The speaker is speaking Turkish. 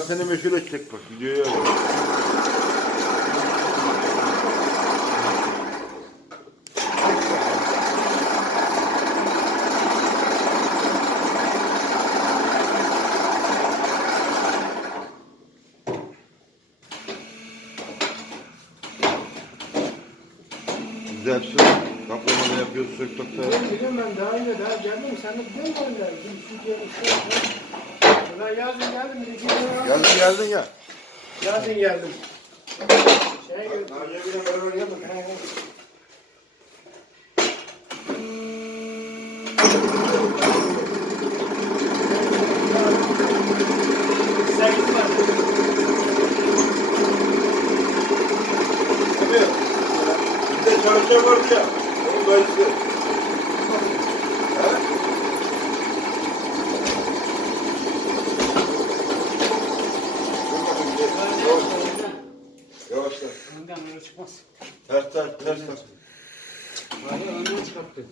Allah seni meşhur edecek bak. Videoya al. Güzel sök. Kaplamalı yapıyoruz, sök bakta. Biliyorum ben daha iyi daha geldim. Sen de biliyor musun ben? Ben yazın geldim. Geldin ya. Yazın geldim. Naciye bile beraber geldik. Sen gitme. Tabii. Bir de çalışan vardı ya. Onun dayısı. Ha? Yavaşla. Önden öyle çıkmaz. Ters. Hayır önden çıkarttı.